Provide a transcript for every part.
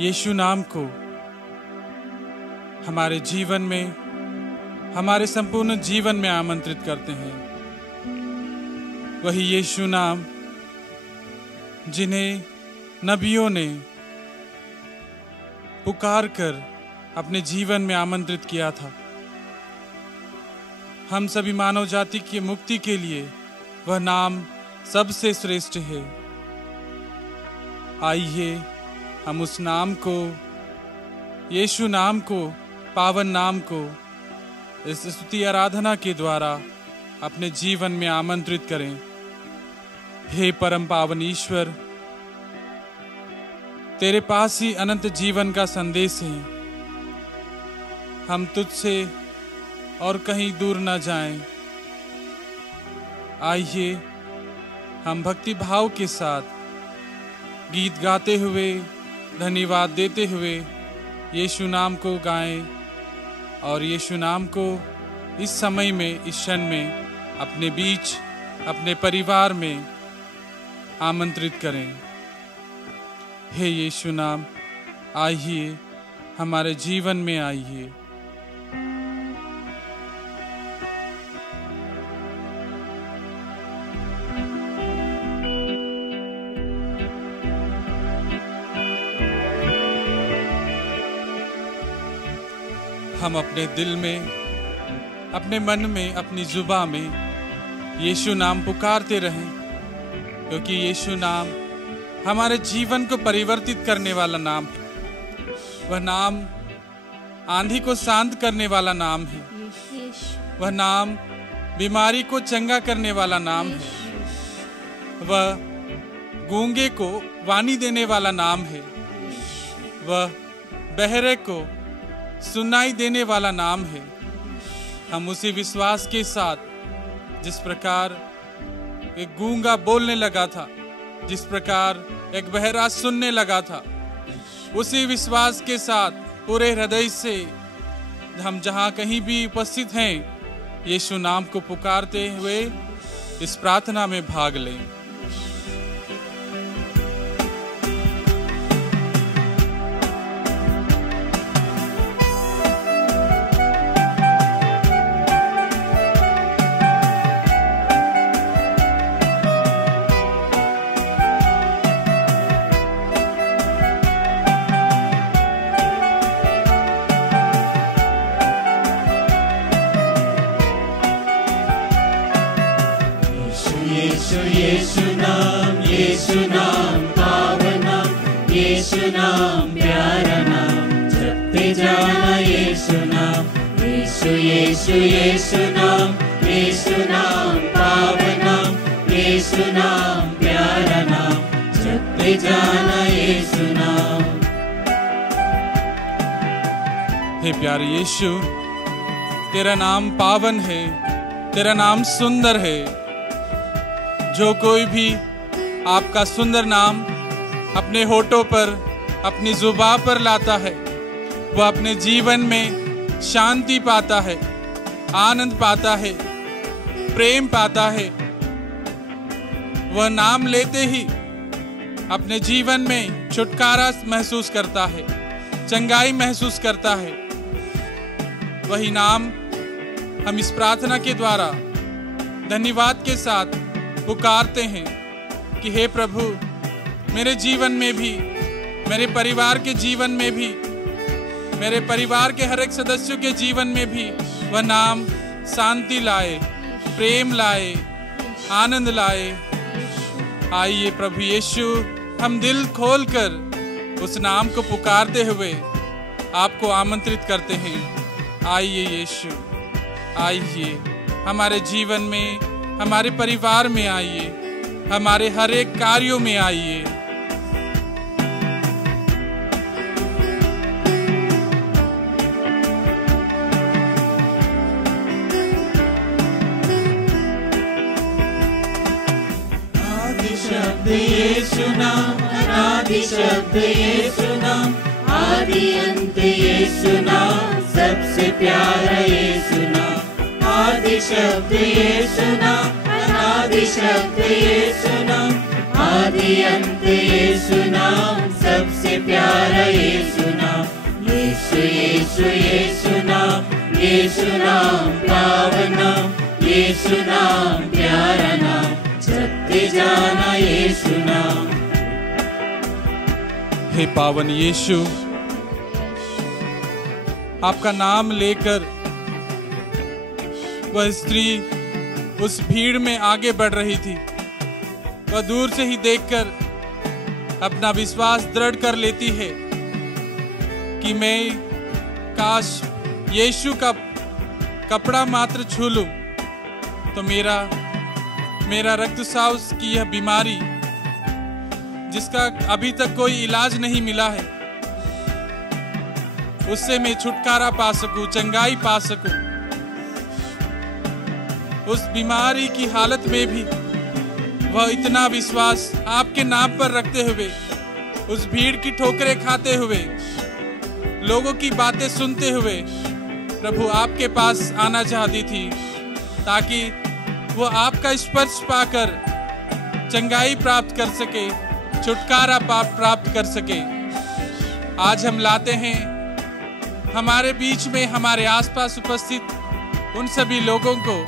यीशु नाम को हमारे जीवन में, हमारे संपूर्ण जीवन में आमंत्रित करते हैं। वही यीशु नाम जिन्हें नबियों ने पुकार कर अपने जीवन में आमंत्रित किया था। हम सभी मानव जाति की मुक्ति के लिए वह नाम सबसे श्रेष्ठ है। आइए हम उस नाम को, यीशु नाम को, पावन नाम को इस स्तुति आराधना के द्वारा अपने जीवन में आमंत्रित करें। हे परम पावन ईश्वर, तेरे पास ही अनंत जीवन का संदेश है। हम तुझसे और कहीं दूर न जाएं। आइए हम भक्ति भाव के साथ गीत गाते हुए, धन्यवाद देते हुए यीशु नाम को गाएं और यीशु नाम को इस समय में, इस क्षण में अपने बीच, अपने परिवार में आमंत्रित करें। हे यीशु नाम, आइए हमारे जीवन में आइए। हम अपने दिल में, अपने मन में, अपनी जुबान में यीशु नाम पुकारते रहें, क्योंकि यीशु नाम हमारे जीवन को परिवर्तित करने वाला नाम है। वह नाम आंधी को शांत करने वाला नाम है। वह नाम बीमारी को चंगा करने वाला नाम है। वह गूंगे को वाणी देने वाला नाम है। वह बहरे को सुनाई देने वाला नाम है। हम उसी विश्वास के साथ, जिस प्रकार एक गूंगा बोलने लगा था, जिस प्रकार एक बहरा सुनने लगा था, उसी विश्वास के साथ पूरे हृदय से हम जहां कहीं भी उपस्थित हैं, यीशु नाम को पुकारते हुए इस प्रार्थना में भाग लें। यीशु नाम पावन नाम, यीशु नाम प्यारा नाम, जपते जाना यीशु नाम। यीशु यीशु यीशु नाम, यीशु नाम पावन नाम, यीशु नाम प्यारा नाम, जपते जाना यीशु नाम। हे प्यारे यीशु, तेरा नाम पावन है, तेरा नाम सुंदर है। जो कोई भी आपका सुंदर नाम अपने होठों पर, अपनी जुबान पर लाता है, वह अपने जीवन में शांति पाता है, आनंद पाता है, प्रेम पाता है। वह नाम लेते ही अपने जीवन में छुटकारा महसूस करता है, चंगाई महसूस करता है। वही नाम हम इस प्रार्थना के द्वारा धन्यवाद के साथ पुकारते हैं कि हे प्रभु, मेरे जीवन में भी, मेरे परिवार के जीवन में भी, मेरे परिवार के हर एक सदस्यों के जीवन में भी वह नाम शांति लाए, प्रेम लाए, आनंद लाए। आइए प्रभु यीशु, हम दिल खोलकर उस नाम को पुकारते हुए आपको आमंत्रित करते हैं। आइए यीशु, आइए हमारे जीवन में, हमारे परिवार में आइए, हमारे हर एक कार्यों में आइए। आदि शब्द यीशु नाम, अनादि शब्द यीशु नाम, आदि अंत यीशु नाम, सबसे प्यारा यीशु नाम। आदि शब्द यीशु नाम, अनादि शब्द यीशु नाम, आदि अंत यीशु नाम सबसे प्यारा यीशु नाम, यीशु यीशु यीशु नाम, यीशु नाम पावन नाम, यीशु नाम प्यारा नाम, जपते जाना यीशु नाम। हे पावन यीशु, आपका नाम लेकर वह स्त्री उस भीड़ में आगे बढ़ रही थी। वह दूर से ही देखकर अपना विश्वास दृढ़ कर लेती है कि मैं काश यीशु का कपड़ा मात्र छू लूं तो मेरा रक्तस्राव की यह बीमारी, जिसका अभी तक कोई इलाज नहीं मिला है, उससे मैं छुटकारा पा सकूं, चंगाई पा सकूं। उस बीमारी की हालत में भी वह इतना विश्वास आपके नाम पर रखते हुए, उस भीड़ की ठोकरें खाते हुए, लोगों की बातें सुनते हुए प्रभु आपके पास आना चाहती थी, ताकि वो आपका स्पर्श पाकर चंगाई प्राप्त कर सके, छुटकारा प्राप्त कर सके। आज हम लाते हैं हमारे बीच में, हमारे आसपास उपस्थित उन सभी लोगों को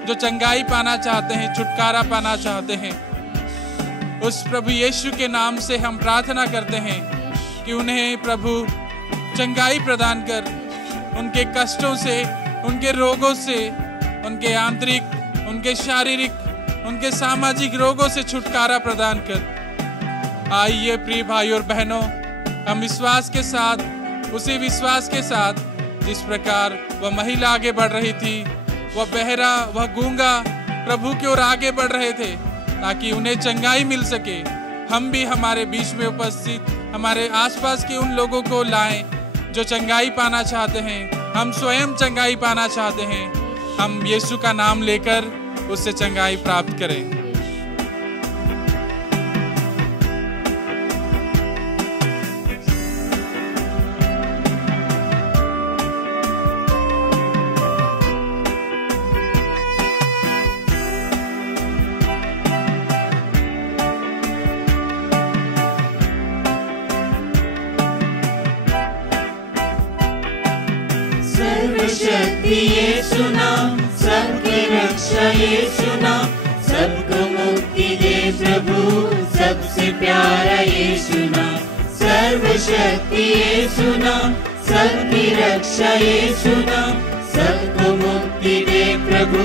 जो चंगाई पाना चाहते हैं, छुटकारा पाना चाहते हैं। उस प्रभु यीशु के नाम से हम प्रार्थना करते हैं कि उन्हें प्रभु चंगाई प्रदान कर, उनके कष्टों से, उनके रोगों से, उनके आंतरिक, उनके शारीरिक, उनके सामाजिक रोगों से छुटकारा प्रदान कर। आइए प्रिय भाई और बहनों, हम विश्वास के साथ, उसी विश्वास के साथ जिस प्रकार वह महिला आगे बढ़ रही थी, वह बहरा, वह गूंगा प्रभु की ओर आगे बढ़ रहे थे ताकि उन्हें चंगाई मिल सके। हम भी हमारे बीच में उपस्थित हमारे आसपास के उन लोगों को लाएं जो चंगाई पाना चाहते हैं। हम स्वयं चंगाई पाना चाहते हैं। हम यीशु का नाम लेकर उससे चंगाई प्राप्त करें। सर्वशक्ति यीशु नाम, सबकी रक्षा यीशु नाम, सबको मुक्ति दे प्रभु, सबसे प्यारा यीशु नाम। सर्वशक्ति यीशु नाम, सबकी रक्षा यीशु नाम, सबको मुक्ति दे प्रभु,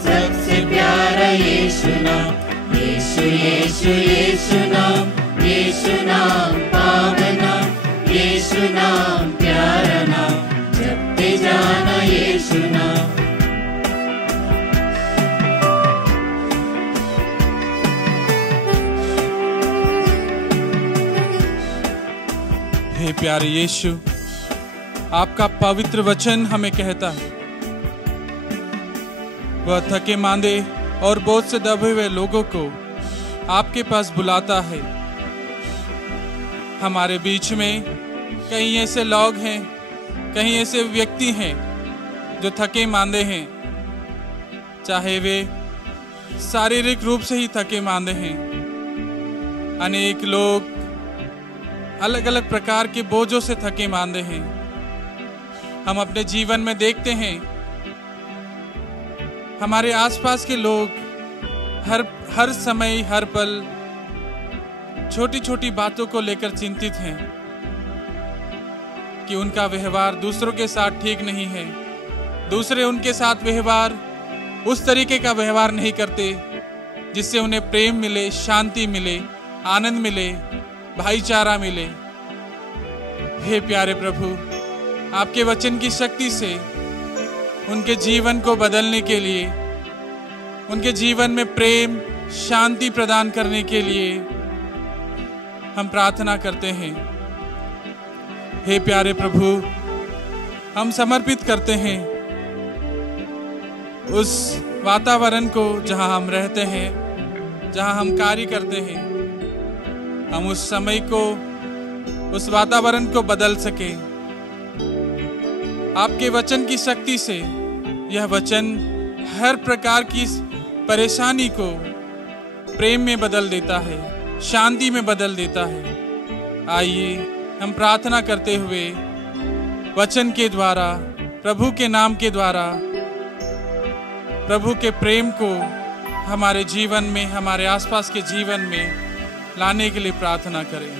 सबसे प्यारा यीशु नाम। यीशु यीशु यीशु नाम, यीशु नाम पावन नाम, यीशु नाम प्यारा नाम, जपते जाना यीशु नाम। हे प्यारे यीशु, आपका पवित्र वचन हमें कहता है, वह थके मांदे और बोझ से दबे हुए लोगों को आपके पास बुलाता है। हमारे बीच में कई ऐसे लोग हैं, कहीं ऐसे व्यक्ति हैं जो थके मांदे हैं, चाहे वे शारीरिक रूप से ही थके मांदे हैं। अनेक लोग अलग अलग प्रकार के बोझों से थके मांदे हैं। हम अपने जीवन में देखते हैं, हमारे आसपास के लोग हर समय, हर पल छोटी छोटी बातों को लेकर चिंतित हैं कि उनका व्यवहार दूसरों के साथ ठीक नहीं है, दूसरे उनके साथ व्यवहार उस तरीके का व्यवहार नहीं करते जिससे उन्हें प्रेम मिले, शांति मिले, आनंद मिले, भाईचारा मिले। हे प्यारे प्रभु, आपके वचन की शक्ति से उनके जीवन को बदलने के लिए, उनके जीवन में प्रेम, शांति प्रदान करने के लिए हम प्रार्थना करते हैं। हे प्यारे प्रभु, हम समर्पित करते हैं उस वातावरण को जहां हम रहते हैं, जहां हम कार्य करते हैं। हम उस समय को, उस वातावरण को बदल सके। आपके वचन की शक्ति से यह वचन हर प्रकार की परेशानी को प्रेम में बदल देता है। शांति में बदल देता है। आइए हम प्रार्थना करते हुए वचन के द्वारा, प्रभु के नाम के द्वारा प्रभु के प्रेम को हमारे जीवन में, हमारे आसपास के जीवन में लाने के लिए प्रार्थना करें।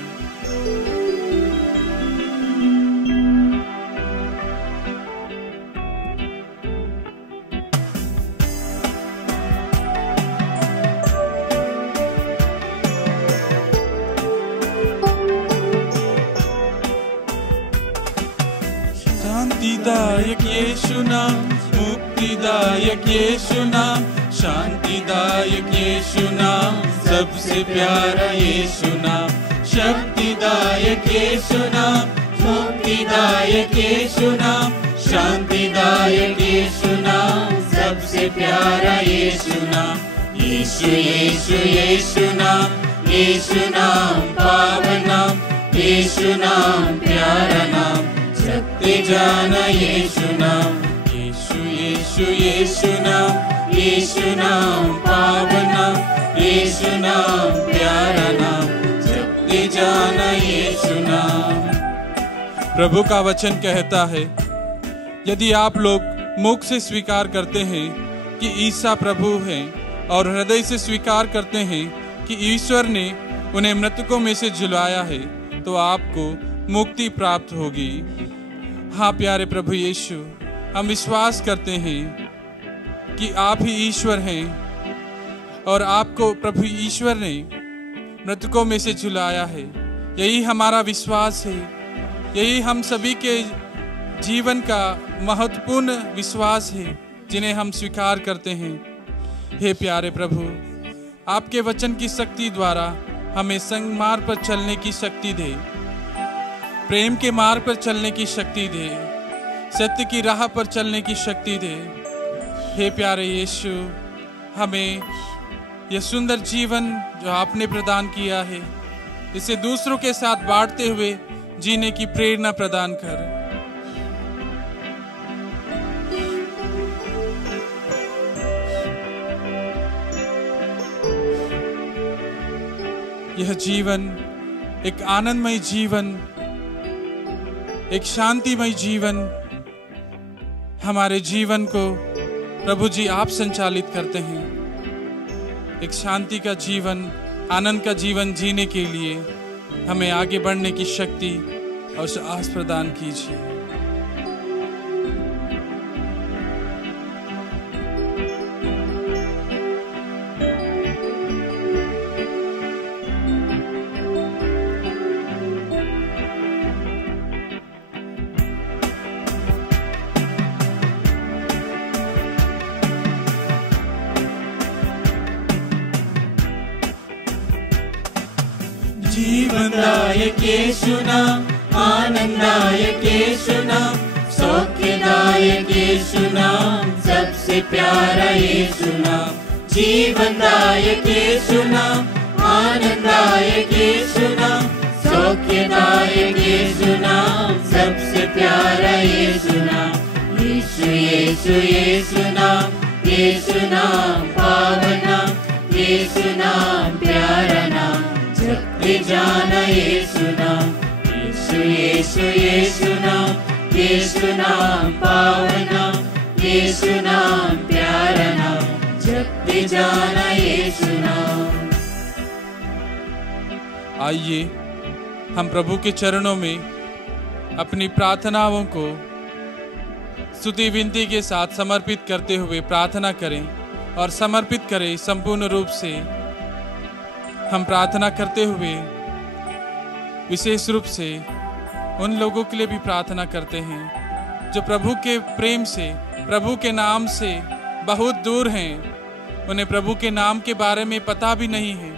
शांतिदायक यीशु नाम, मुक्तिदायक यीशु नाम, शांतिदायक यीशु नाम, सबसे प्यारा यीशु नाम, शक्तिदायक यीशु नाम, मुक्तिदायक यीशु नाम, शांतिदायक यीशु नाम, सबसे प्यारा यीशु नाम, यीशु यीशु यीशु नाम, यीशु नाम पावन नाम, यीशु नाम प्यारा नाम, जपते जाना यीशु नाम, यीशु यीशु यीशु नाम, यीशु नाम पावन नाम, यीशु नाम प्यारा नाम, जपते जाना यीशु नाम। प्रभु का वचन कहता है, यदि आप लोग मुख से स्वीकार करते हैं कि ईसा प्रभु हैं और हृदय से स्वीकार करते हैं कि ईश्वर ने उन्हें मृतकों में से जिलाया है, तो आपको मुक्ति प्राप्त होगी। हाँ प्यारे प्रभु यीशु, हम विश्वास करते हैं कि आप ही ईश्वर हैं और आपको प्रभु ईश्वर ने मृतकों में से जिलाया है। यही हमारा विश्वास है, यही हम सभी के जीवन का महत्वपूर्ण विश्वास है जिन्हें हम स्वीकार करते हैं। हे प्यारे प्रभु, आपके वचन की शक्ति द्वारा हमें संग मार्ग पर चलने की शक्ति दे, प्रेम के मार्ग पर चलने की शक्ति दे, सत्य की राह पर चलने की शक्ति दे। हे प्यारे यीशु, हमें यह सुंदर जीवन जो आपने प्रदान किया है, इसे दूसरों के साथ बांटते हुए जीने की प्रेरणा प्रदान कर। यह जीवन एक आनंदमय जीवन, एक शांतिमय जीवन, हमारे जीवन को प्रभु जी आप संचालित करते हैं। एक शांति का जीवन, आनंद का जीवन जीने के लिए हमें आगे बढ़ने की शक्ति और साहस प्रदान कीजिए। जीवनदायक यीशु नाम, आनंददायक यीशु नाम, सौख्यदायक यीशु नाम, सबसे प्यारा यीशु नाम, जीवनदायक यीशु नाम, आनंददायक यीशु नाम, सौख्यदायक यीशु नाम, सबसे प्यारा यीशु नाम, यीशु यीशु यीशु नाम, यीशु नाम पावन नाम, यीशु नाम प्यारा नाम, जपते जाना यीशु नाम, यीशु यीशु यीशु नाम, यीशु नाम पावन नाम, यीशु नाम प्यारा नाम, जपते जाना यीशु नाम। आइए हम प्रभु के चरणों में अपनी प्रार्थनाओं को स्तुति विनती के साथ समर्पित करते हुए प्रार्थना करें और समर्पित करें संपूर्ण रूप से। हम प्रार्थना करते हुए विशेष रूप से उन लोगों के लिए भी प्रार्थना करते हैं जो प्रभु के प्रेम से, प्रभु के नाम से बहुत दूर हैं, उन्हें प्रभु के नाम के बारे में पता भी नहीं है।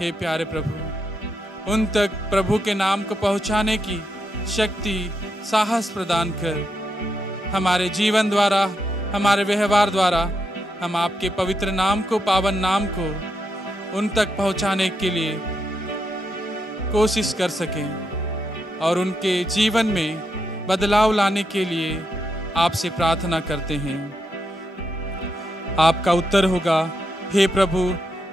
हे प्यारे प्रभु, उन तक प्रभु के नाम को पहुंचाने की शक्ति, साहस प्रदान कर। हमारे जीवन द्वारा, हमारे व्यवहार द्वारा हम आपके पवित्र नाम को, पावन नाम को उन तक पहुंचाने के लिए कोशिश कर सकें और उनके जीवन में बदलाव लाने के लिए आपसे प्रार्थना करते हैं। आपका उत्तर होगा, हे प्रभु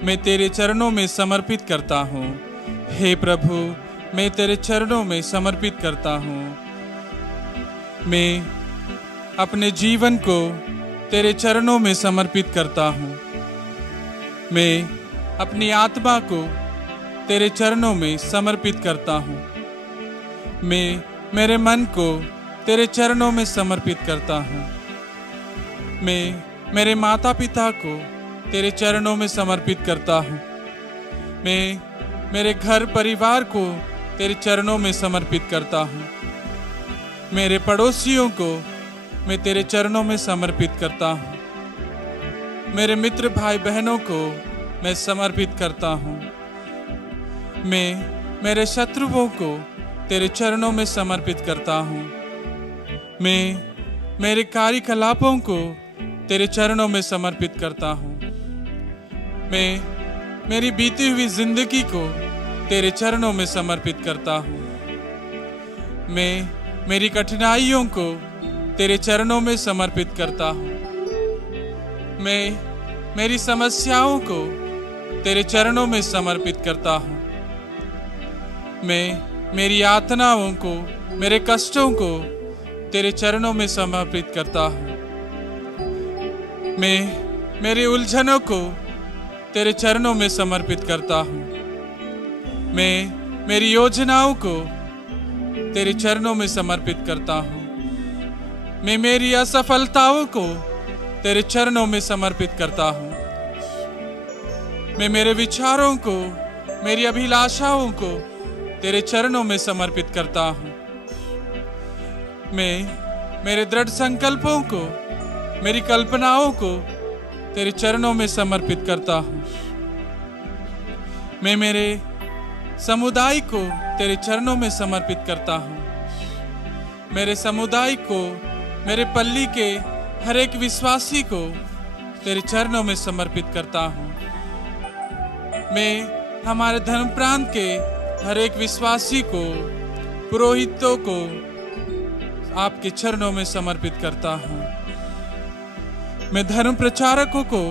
मैं तेरे चरणों में समर्पित करता हूँ। हे प्रभु, मैं तेरे चरणों में समर्पित करता हूँ। मैं अपने जीवन को तेरे चरणों में समर्पित करता हूँ। मैं अपनी आत्मा को तेरे चरणों में समर्पित करता हूँ। मैं मेरे मन को तेरे चरणों में समर्पित करता हूँ। मैं मेरे माता पिता को तेरे चरणों में समर्पित करता हूँ। मैं मेरे घर परिवार को तेरे चरणों में समर्पित करता हूँ। मेरे पड़ोसियों को मैं तेरे चरणों में समर्पित करता हूँ। मेरे मित्र भाई बहनों को मैं समर्पित करता हूँ। मैं मेरे शत्रुओं को तेरे चरणों में समर्पित करता हूँ। मैं मेरे कार्यकलापों को तेरे चरणों में समर्पित करता हूँ। मैं मेरी बीती हुई जिंदगी को तेरे चरणों में समर्पित करता हूँ। मैं मेरी कठिनाइयों को तेरे चरणों में समर्पित करता हूँ। मैं मेरी समस्याओं को तेरे चरणों में समर्पित करता हूँ। मैं मेरी यातनाओं को, मेरे कष्टों को तेरे चरणों में समर्पित करता हूँ। मैं मेरे उलझनों को तेरे चरणों में समर्पित करता हूँ। मैं मेरी योजनाओं को तेरे चरणों में समर्पित करता हूँ। मैं मेरी असफलताओं को तेरे चरणों में समर्पित करता हूँ। मैं मेरे विचारों को, मेरी अभिलाषाओं को तेरे चरणों में समर्पित करता हूँ। मैं मेरे दृढ़ संकल्पों को, मेरी कल्पनाओं को तेरे चरणों में समर्पित करता हूँ। मैं मेरे समुदाय को तेरे चरणों में समर्पित करता हूँ। मेरे समुदाय को, मेरे पल्ली के हर एक विश्वासी को तेरे चरणों में समर्पित करता हूँ। मैं हमारे धर्म प्रांत के हर एक विश्वासी को, पुरोहितों को आपके चरणों में समर्पित करता हूँ। मैं धर्म प्रचारकों को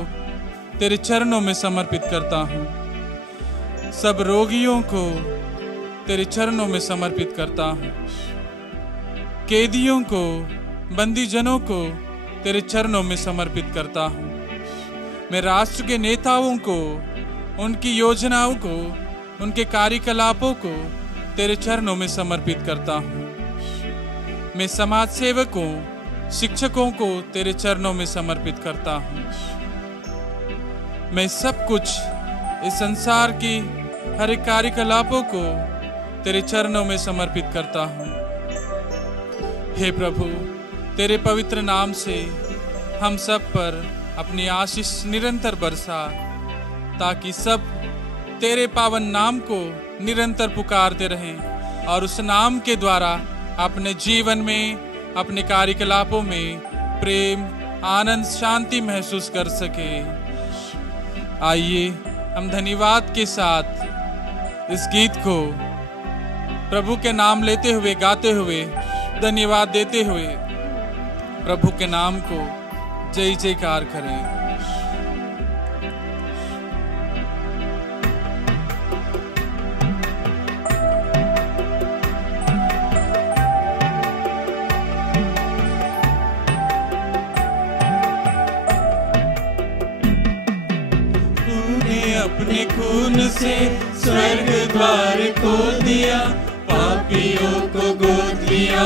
तेरे चरणों में समर्पित करता हूँ। सब रोगियों को तेरे चरणों में समर्पित करता हूँ। कैदियों को, बंदीजनों को तेरे चरणों में समर्पित करता हूँ। मैं राष्ट्र के नेताओं को, उनकी योजनाओं को, उनके कार्यकलापों को तेरे चरणों में समर्पित करता हूँ। मैं समाज सेवकों, शिक्षकों को तेरे चरणों में समर्पित करता हूँ। मैं सब कुछ इस संसार की हर एक कार्यकलापों को तेरे चरणों में समर्पित करता हूँ। हे प्रभु, तेरे पवित्र नाम से हम सब पर अपनी आशीष निरंतर बरसा, ताकि सब तेरे पावन नाम को निरंतर पुकारते रहें और उस नाम के द्वारा अपने जीवन में, अपने कार्यकलापों में प्रेम, आनंद, शांति महसूस कर सके। आइए हम धन्यवाद के साथ इस गीत को प्रभु के नाम लेते हुए, गाते हुए, धन्यवाद देते हुए प्रभु के नाम को जय जयकार करें। अपने खून से स्वर्ग द्वार खोल दिया, पापियों को गोद लिया,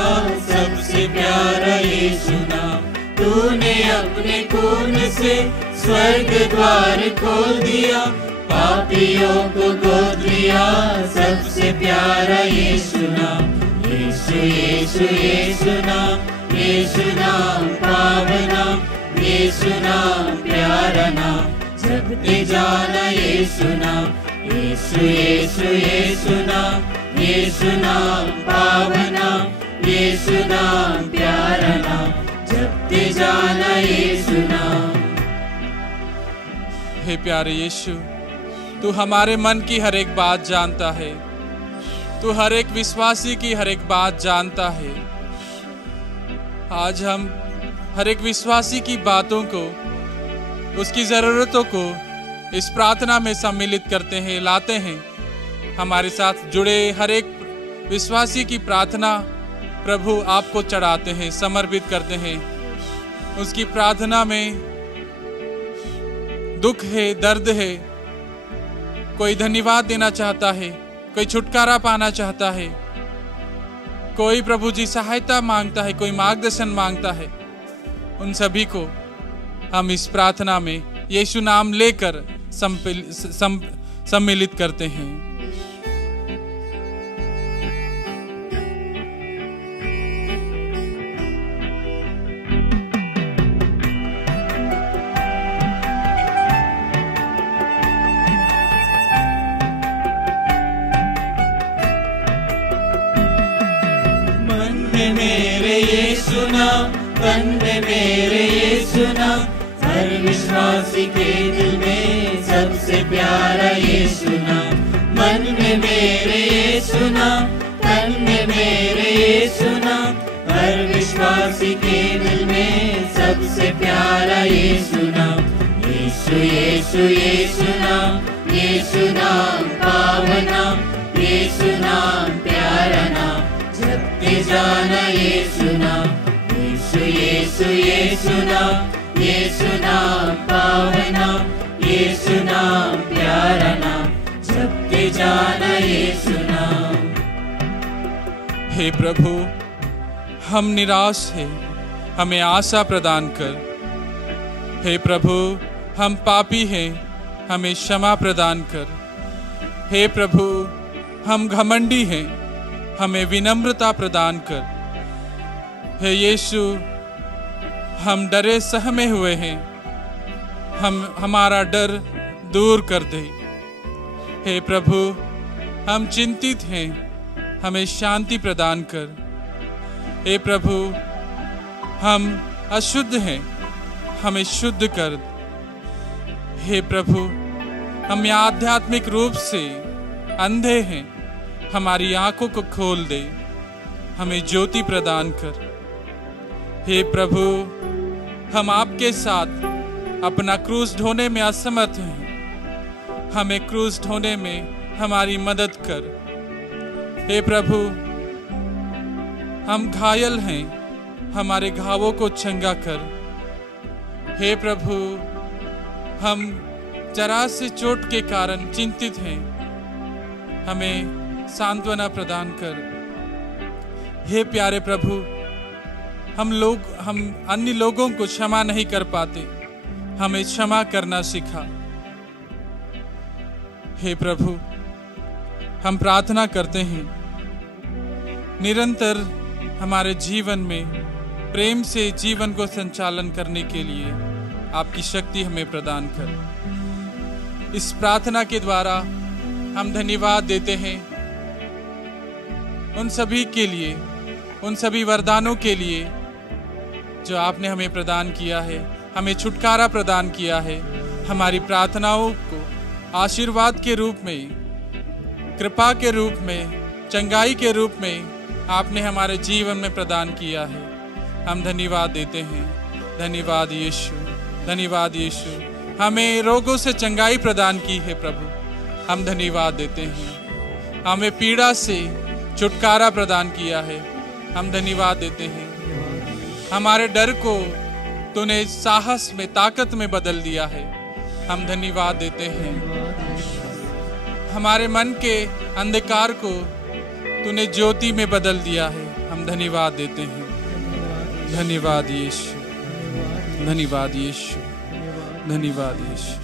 सबसे प्यारा यीशु नाम। तूने अपने खून से स्वर्ग द्वार खोल दिया, पापियों को गोद लिया, सबसे प्यारा यीशु नाम। यीशु यीशु यीशु नाम, यीशु नाम पावन नाम, यीशु नाम प्यारा नाम, जपते जाना यीशु नाम। यीशु यीशु यीशु नाम, यीशु नाम पावन नाम, यीशु नाम प्यारा नाम, जपते जाना यीशु नाम। हे प्यारे यीशु, तू हमारे मन की हर एक बात जानता है। तू हर एक विश्वासी की हर एक बात जानता है। आज हम हर एक विश्वासी की बातों को, उसकी ज़रूरतों को इस प्रार्थना में सम्मिलित करते हैं, लाते हैं। हमारे साथ जुड़े हर एक विश्वासी की प्रार्थना प्रभु आपको चढ़ाते हैं, समर्पित करते हैं। उसकी प्रार्थना में दुख है, दर्द है, कोई धन्यवाद देना चाहता है, कोई छुटकारा पाना चाहता है, कोई प्रभु जी सहायता मांगता है, कोई मार्गदर्शन मांगता है। उन सभी को हम इस प्रार्थना में यीशु नाम लेकर सम्मिलित करते हैं। मेरे यीशु नाम, तन में मेरे यीशु नाम, हर विश्वासी के दिल में सबसे प्यारा यीशु नाम। मन में मेरे यीशु नाम, तन में मेरे यीशु नाम, हर विश्वासी के दिल में सबसे प्यारा यीशु नाम। यीशु यीशु यीशु नाम, यीशु नाम पावन नाम, यीशु नाम प्यारा नाम, जपते जाना यीशु नाम। यीशु यीशु यीशु नाम, यीशु नाम पावन नाम, यीशु नाम प्यारा नाम, जपते जाना यीशु नाम। हे प्रभु, हम निराश हैं, हमें आशा प्रदान कर। हे प्रभु, हम पापी हैं, हमें क्षमा प्रदान कर। हे प्रभु, हम घमंडी हैं, हमें विनम्रता प्रदान कर। हे यीशु, हम डरे सहमे हुए हैं, हमारा डर दूर कर दे। हे प्रभु, हम चिंतित हैं, हमें शांति प्रदान कर। हे प्रभु, हम अशुद्ध हैं, हमें शुद्ध कर। हे प्रभु, हम आध्यात्मिक रूप से अंधे हैं, हमारी आंखों को खोल दे, हमें ज्योति प्रदान कर। हे प्रभु, हम आपके साथ अपना क्रूस ढोने में असमर्थ हैं, हमें क्रूस ढोने में हमारी मदद कर। हे प्रभु, हम घायल हैं, हमारे घावों को चंगा कर। हे प्रभु, हम जरा से चोट के कारण चिंतित हैं, हमें सांत्वना प्रदान कर। हे प्यारे प्रभु, हम अन्य लोगों को क्षमा नहीं कर पाते, हमें क्षमा करना सिखा। हे प्रभु, हम प्रार्थना करते हैं निरंतर हमारे जीवन में प्रेम से जीवन को संचालन करने के लिए आपकी शक्ति हमें प्रदान कर। इस प्रार्थना के द्वारा हम धन्यवाद देते हैं उन सभी के लिए, उन सभी वरदानों के लिए जो आपने हमें प्रदान किया है, हमें छुटकारा प्रदान किया है। हमारी प्रार्थनाओं को आशीर्वाद के रूप में, कृपा के रूप में, चंगाई के रूप में आपने हमारे जीवन में प्रदान किया है। हम धन्यवाद देते हैं। धन्यवाद यीशु, धन्यवाद यीशु। हमें रोगों से चंगाई प्रदान की है प्रभु, हम धन्यवाद देते हैं। हमें पीड़ा से छुटकारा प्रदान किया है, हम धन्यवाद देते हैं। हमारे डर को तूने साहस में, ताकत में बदल दिया है, हम धन्यवाद देते हैं। हमारे मन के अंधकार को तूने ज्योति में बदल दिया है, हम धन्यवाद देते हैं। धन्यवाद यीशु, धन्यवाद यीशु, धन्यवाद यीशु।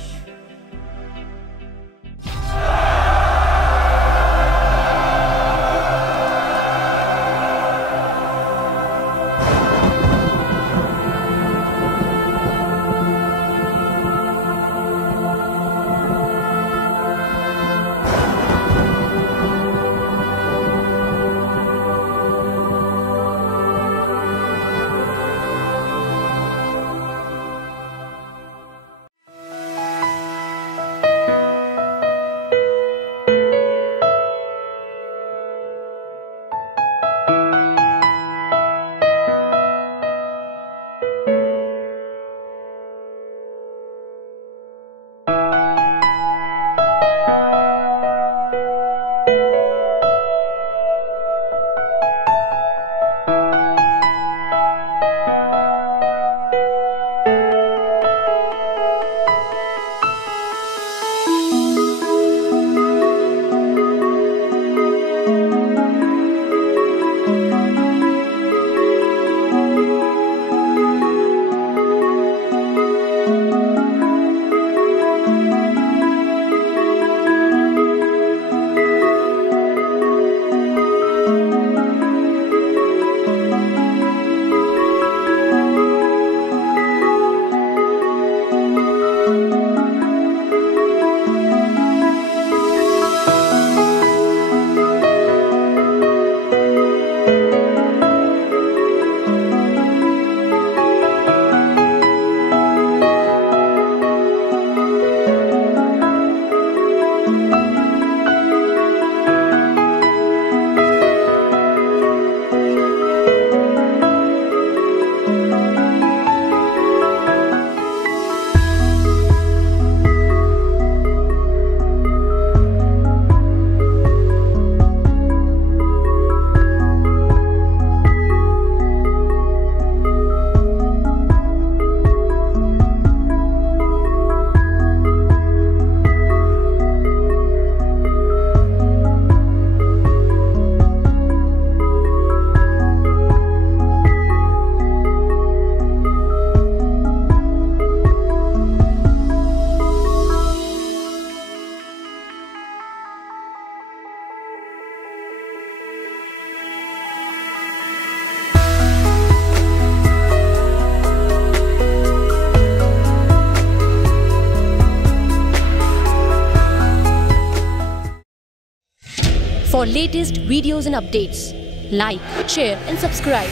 latest videos and updates, like, share and subscribe.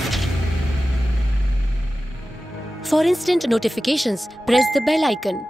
For instant notifications, press the bell icon.